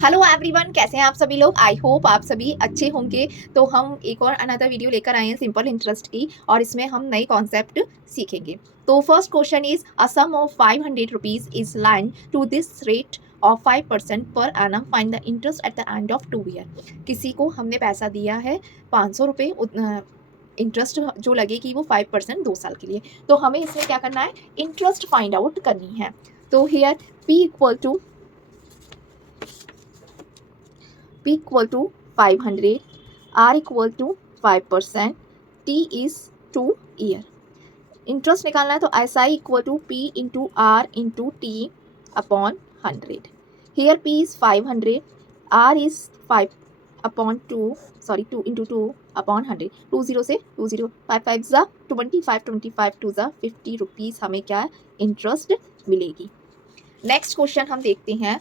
Hello everyone, कैसे हैं आप सभी लोग। आई होप आप सभी अच्छे होंगे। तो हम एक और अनदर वीडियो लेकर आए हैं सिंपल इंटरेस्ट की, और इसमें हम नए कॉन्सेप्ट सीखेंगे। तो first question is a sum of 500 rupees is lend to this rate of 5% per annum, find the interest at the end of 2 year. किसी को हमने पैसा दिया है 500 रुपये, इंटरेस्ट जो लगेगी वो 5% 2 साल के लिए। तो हमें इसमें क्या करना है, इंटरेस्ट फाइंड आउट करनी है। तो here P equal to 500, R equal to 5%, T is 2 year। Interest निकालना है तो SI equal to P into R into T upon 100। Here P is 500, R is 5 upon 2, sorry 2 into 2 upon 100। 20 से 20, 5 5 जा 25, 25 2 जा 50 rupees हमें क्या इंटरेस्ट मिलेगी। Next question हम देखते हैं।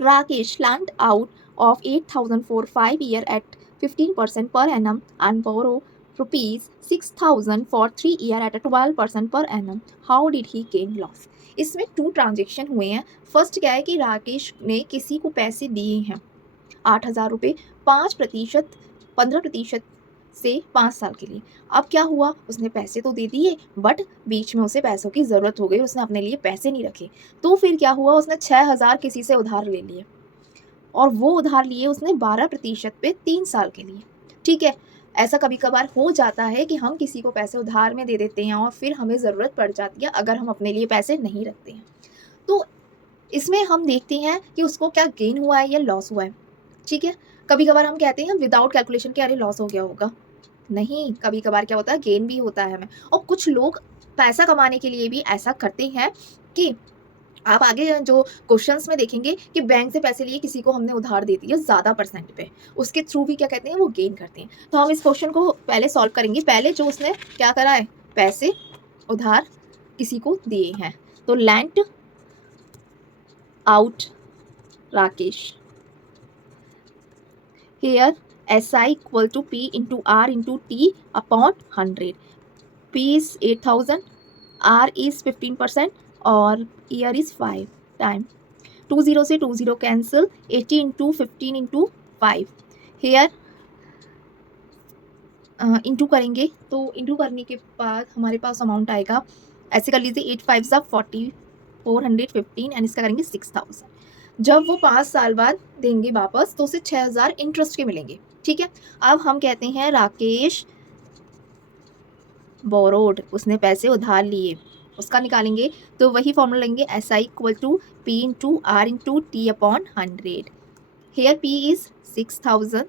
Rakesh lent out of 8,000 for 5 years at 15% per annum and borrow rupees 6,000 for 3 years at 12% per annum. How did he gain loss? इसमें 2 ट्रांजेक्शन हुए हैं। फर्स्ट क्या है कि राकेश ने किसी को पैसे दिए हैं 8,000 रुपये 5%, 15% से 5 साल के लिए। अब क्या हुआ, उसने पैसे तो दे दिए बट बीच में उसे पैसों की ज़रूरत हो गई, उसने अपने लिए पैसे नहीं रखे। तो फिर क्या हुआ, उसने 6,000 किसी से उधार ले लिए, और वो उधार लिए उसने 12% पे 3 साल के लिए। ठीक है, ऐसा कभी कभार हो जाता है कि हम किसी को पैसे उधार में दे देते हैं और फिर हमें ज़रूरत पड़ जाती है अगर हम अपने लिए पैसे नहीं रखते हैं। तो इसमें हम देखते हैं कि उसको क्या गेन हुआ है या लॉस हुआ है। ठीक है, कभी कभार हम कहते हैं विदाउट कैलकुलेशन के अरे लॉस हो गया होगा, नहीं, कभी कभार क्या होता है गेन भी होता है हमें। और कुछ लोग पैसा कमाने के लिए भी ऐसा करते हैं कि आप आगे जो क्वेश्चंस में देखेंगे कि बैंक से पैसे लिए किसी को हमने उधार दे दिया ज़्यादा परसेंट पे, उसके थ्रू भी क्या कहते हैं वो गेन करते हैं। तो हम इस क्वेश्चन को पहले सॉल्व करेंगे। पहले जो उसने क्या करा है, पैसे उधार किसी को दिए हैं। तो lent out Rakesh, here SI equal to P into R into T upon 100। P is 8,000, R is 15% और year is 5 time। 20 से 20 cancel, 80 into 15 into 5। here into करेंगे तो इंटू करने के बाद हमारे पास अमाउंट आएगा, ऐसे कर लीजिए 8 5 सा 40, 415 एंड इसका करेंगे 6,000। जब वो 5 साल बाद देंगे वापस तो उसे 6,000 इंटरेस्ट के मिलेंगे। ठीक है, अब हम कहते हैं राकेश बोरोड, उसने पैसे उधार लिए, उसका निकालेंगे तो वही फॉर्मूला लेंगे SI equal to P into R into T upon 100। Here P is 6,000,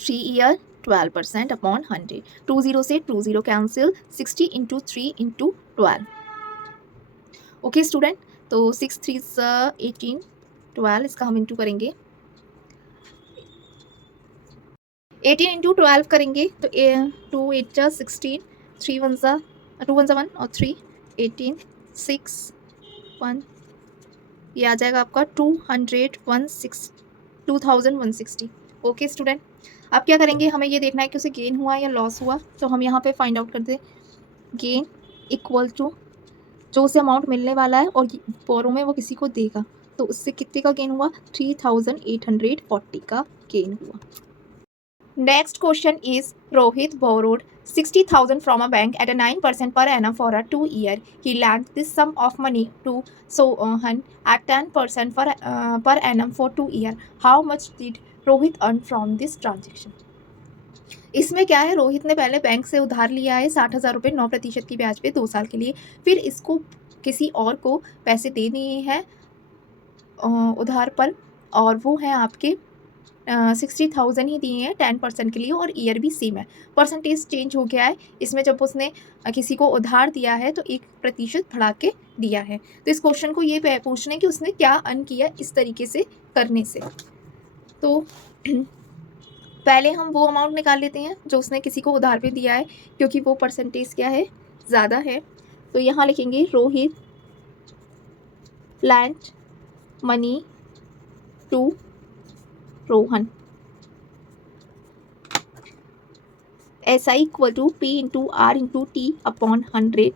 3 year 12% upon 100। 20 से 20 cancel, 60 into 3 into 12। Okay student, तो 6 3 18, 12 इसका हम इंटू करेंगे, 18 इंटू 12 करेंगे तो 2 8 जा 16, 3 1 जा 2 1 जा 1 और 3 18 6 1, ये आ जाएगा आपका 2,160। ओके स्टूडेंट, अब क्या करेंगे, हमें ये देखना है कि उसे गेन हुआ या लॉस हुआ। तो हम यहाँ पे फाइंड आउट कर दे, गेन इक्वल टू जो उसे अमाउंट मिलने वाला है और बोरो में वो किसी को देगा, तो उससे कितने का गेन हुआ, 3,840 का गेन हुआ। Next question is Rohit borrowed 60,000 from a bank at a 9% per annum for a 2 year. He lent this sum of money to Sohan at 10% per annum for 2 year. How much did Rohit earn from this transaction? इसमें क्या है, रोहित ने पहले bank से उधार लिया है 60,000 रुपये 9% की ब्याज पे 2 साल के लिए, फिर इसको किसी और को पैसे दे दिए हैं उधार पर, और वो हैं आपके 60,000 ही दिए हैं 10% के लिए, और ईयर भी सेम है, परसेंटेज चेंज हो गया है। इसमें जब उसने किसी को उधार दिया है तो 1% बढ़ा के दिया है। तो इस क्वेश्चन को ये पूछना है कि उसने क्या अर्न किया इस तरीके से करने से। तो पहले हम वो अमाउंट निकाल लेते हैं जो उसने किसी को उधार पे दिया है, क्योंकि वो परसेंटेज क्या है, ज़्यादा है। तो यहाँ लिखेंगे Rohit lent money to Rohan, SI equal to P into R into T upon 100।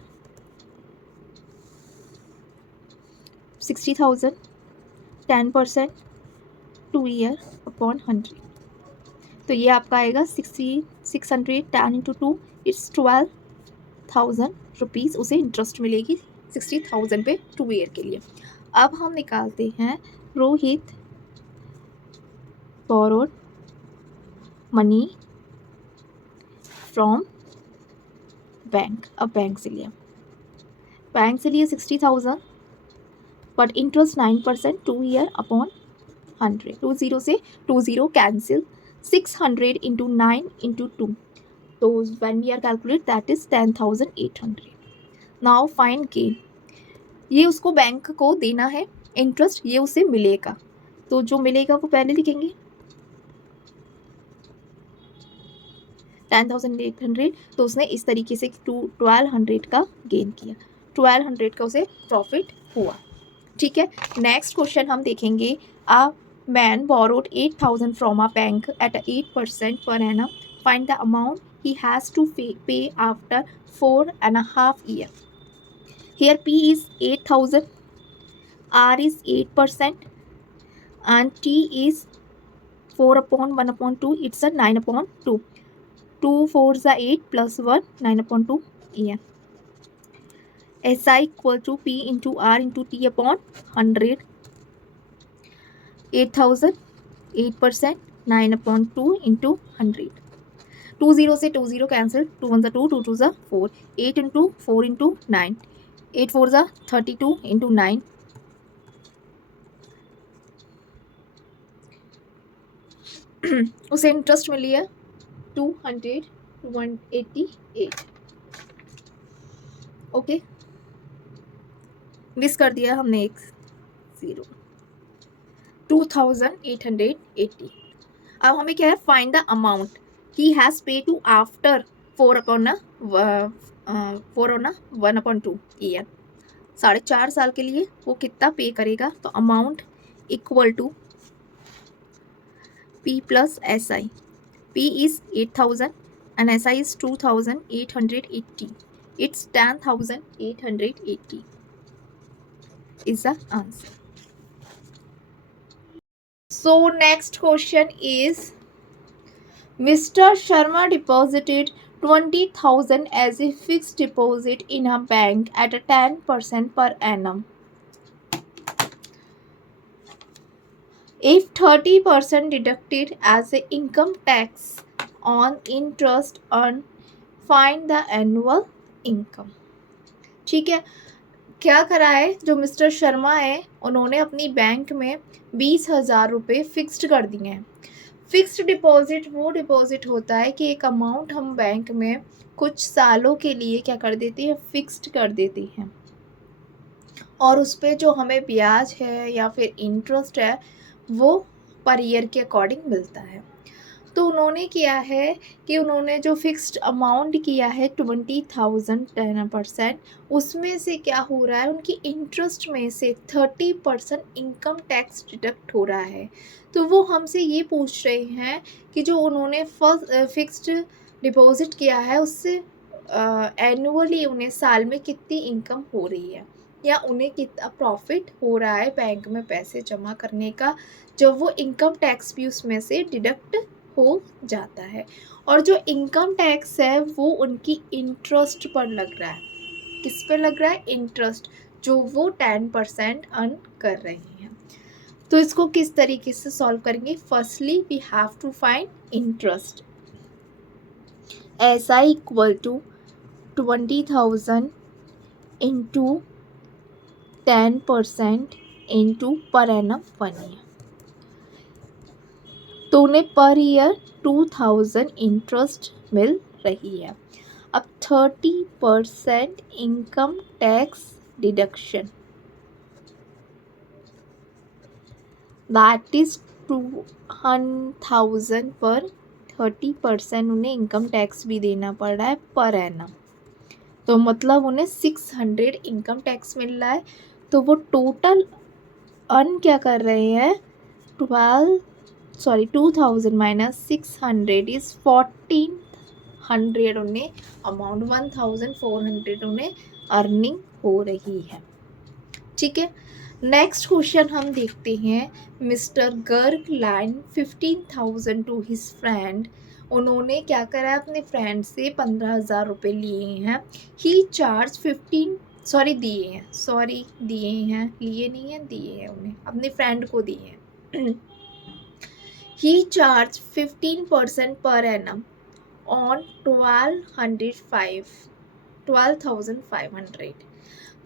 60,000 10% 2 year upon 100, तो ये आपका आएगा 600 10 इंटू 2 इट्स 12,000 रुपीज़ उसे इंटरेस्ट मिलेगी 60,000 पे 2 ईयर के लिए। अब हम निकालते हैं Rohit borrowed money from bank. अब बैंक से लिए 60,000 बट इंटरेस्ट 9% 2 ईयर अपॉन 100, 20 से 20 कैंसिल, 600 इंटू 9 इंटू 2, तो when we are calculate that is 10,800। Now find gain, ये उसको बैंक को देना है इंटरेस्ट, ये उसे मिलेगा, तो जो मिलेगा वो पहले लिखेंगे 10,800, तो उसने इस तरीके से 1200 का गेन किया, 1200 का उसे प्रॉफिट हुआ। ठीक है, नेक्स्ट क्वेश्चन हम देखेंगे। A man borrowed 8,000 from a bank at 8% per annum. Find the amount he has to pay after 4.5 years. Here P is 8,000, R is 8%, and T is 4 upon 1 upon 2. It's a 9 upon 2. 2 4s are 8 plus 1, 9 upon 2 year. SI equal to P into R into T upon 100. 8,000 8%, 9 upon 2 into 100. 20 से 20 cancel, 2 1 2, 2 2 4, 8 into 4 into 9, 8 4 32 into 9, उसे interest मिली है 288। Okay, miss कर दिया हमने एक 0, 2880। अब हमें क्या है, find the amount he has pay to after 4 upon 1 upon 2 year, 4.5 साल के लिए वो कितना पे करेगा, तो amount equal to P plus SI। P is 8,000 and SI is 2,880. It's 10,880 is the answer. So next question is, Mr. Sharma deposited 20,000 as a fixed deposit in a bank at a 10% per annum. If 30% deducted as a income tax on interest earned, find the annual income. ठीक है, क्या करा है, जो mister Sharma है उन्होंने अपनी bank में 20,000 रुपये फिक्स्ड कर दिए हैं। फिक्स्ड डिपॉजिट वो डिपॉजिट होता है कि एक अमाउंट हम बैंक में कुछ सालों के लिए क्या कर देते हैं, फिक्स्ड कर देते हैं, और उस पर जो हमें ब्याज है या फिर इंटरेस्ट है वो पर ईयर के अकॉर्डिंग मिलता है। तो उन्होंने किया है कि उन्होंने जो फिक्स्ड अमाउंट किया है 20,000 10%, उसमें से क्या हो रहा है, उनकी इंटरेस्ट में से 30% इनकम टैक्स डिडक्ट हो रहा है। तो वो हमसे ये पूछ रहे हैं कि जो उन्होंने फर्स्ट फिक्स्ड डिपॉजिट किया है उससे एनुअली उन्हें साल में कितनी इनकम हो रही है, या उन्हें कितना प्रॉफिट हो रहा है बैंक में पैसे जमा करने का, जब वो इनकम टैक्स भी उसमें से डिडक्ट हो जाता है। और जो इनकम टैक्स है वो उनकी इंटरेस्ट पर लग रहा है। किस पर लग रहा है, इंटरेस्ट, जो वो 10% अर्न कर रहे हैं। तो इसको किस तरीके से सॉल्व करेंगे, firstly we have to find interest. SI equal to 20,000 into 10% into per annum 1 year, तो उन्हें पर ईयर 2,000 इंटरेस्ट मिल रही है। अब 30% income tax deduction, that is 200,000 पर 30% उन्हें इनकम टैक्स भी देना पड़ रहा है पर एनम, तो मतलब उन्हें 600 इनकम टैक्स मिल रहा है। तो वो टोटल अर्न क्या कर रहे हैं, 2,000 माइनस 600 इज 1,400 उन्हें अमाउंट, 1,400 उन्हें अर्निंग हो रही है। ठीक है, नेक्स्ट क्वेश्चन हम देखते हैं। Mister Garg lend 15,000 to his friend. उन्होंने क्या करा, अपने फ्रेंड से 15,000 रुपये लिए हैं। ही चार्ज 15 सॉरी दिए हैं, सॉरी दिए हैं, लिए नहीं हैं, दिए हैं, उन्हें अपने फ्रेंड को दिए हैं। ही चार्ज 15% पर एनम ऑन 12,500।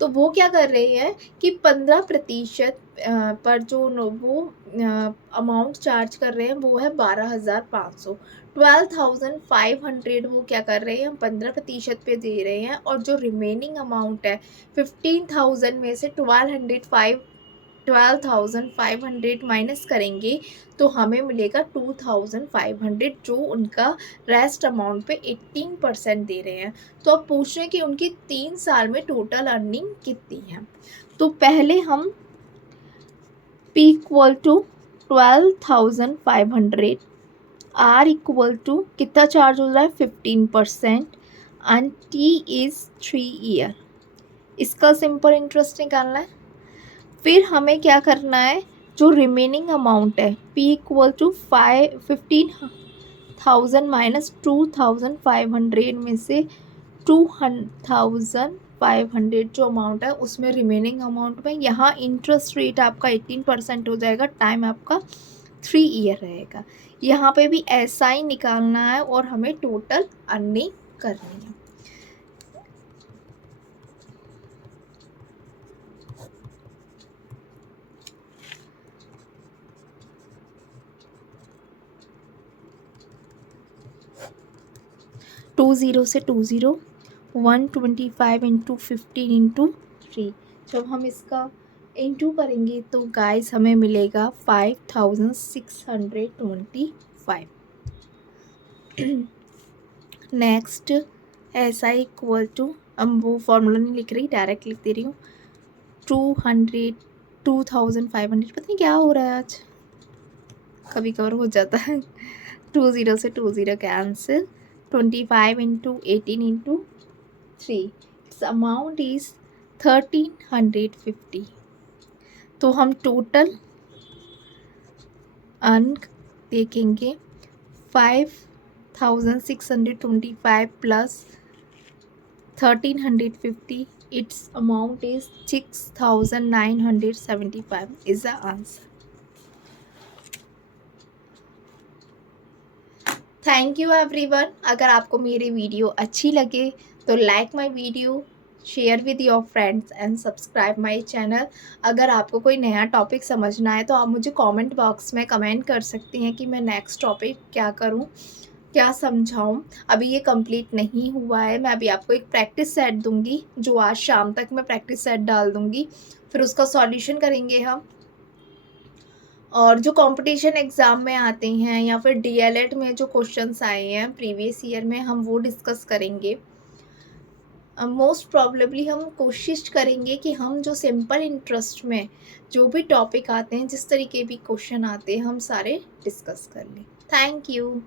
तो वो क्या कर रहे हैं कि 15% पर जो वो अमाउंट चार्ज कर रहे हैं वो है 12,500। 12,500 वो क्या कर रहे हैं, हम 15% पे दे रहे हैं, और जो रिमेनिंग अमाउंट है 15,000 में से 12,500 माइनस करेंगे तो हमें मिलेगा 2,500, जो उनका रेस्ट अमाउंट पे 18% दे रहे हैं। तो अब पूछ रहे हैं कि उनकी 3 साल में टोटल अर्निंग कितनी है। तो पहले हम P equal to 12,500, R equal to कितना चार्ज हो रहा है 15%, एंड T इज़ 3 ईयर। इसका सिंपल इंटरेस्ट निकालना है। फिर हमें क्या करना है, जो रिमेनिंग अमाउंट है P इक्वल टू 15,000 माइनस 2,500 में से 2,500 जो अमाउंट है उसमें रिमेनिंग अमाउंट में यहाँ इंटरेस्ट रेट आपका 18% हो जाएगा, टाइम आपका 3 ईयर रहेगा। यहाँ पे भी ऐसा ही निकालना है और हमें टोटल अर्निंग करनी है। टू ज़ीरो से 2 ज़ीरो, 125 इंटू 15 इंटू 3। जब हम इसका इंटू करेंगे तो गाइस हमें मिलेगा 5,625। नेक्स्ट ऐसा इक्वल टू, अब वो फॉर्मूला नहीं लिख रही, डायरेक्ट लिख दे रही हूँ। 2,500 पता नहीं क्या हो रहा है आज, कभी कवर हो जाता है। 2 ज़ीरो से 2 zero cancel, 25 into 18 into 3, it's amount is 1,350। तो हम टोटल अर्न देखेंगे 5,625 plus 1,350, it's amount is 6,975 is the answer. Thank you everyone. अगर आपको मेरी वीडियो अच्छी लगे तो like my video, share with your friends and subscribe my channel. अगर आपको कोई नया टॉपिक समझना है तो आप मुझे कमेंट बॉक्स में कमेंट कर सकती हैं कि मैं नेक्स्ट टॉपिक क्या करूं, क्या समझाऊं। अभी ये कंप्लीट नहीं हुआ है, मैं अभी आपको एक प्रैक्टिस सेट दूंगी, जो आज शाम तक मैं प्रैक्टिस सेट डाल दूंगी, फिर उसका सॉल्यूशन करेंगे हम। और जो कंपटीशन एग्ज़ाम में आते हैं या फिर डीएलएड में जो क्वेश्चंस आए हैं प्रीवियस ईयर में, हम वो डिस्कस करेंगे। मोस्ट प्रॉब्लली हम कोशिश करेंगे कि हम जो सिंपल इंटरेस्ट में जो भी टॉपिक आते हैं, जिस तरीके भी क्वेश्चन आते हैं, हम सारे डिस्कस कर लें। Thank you.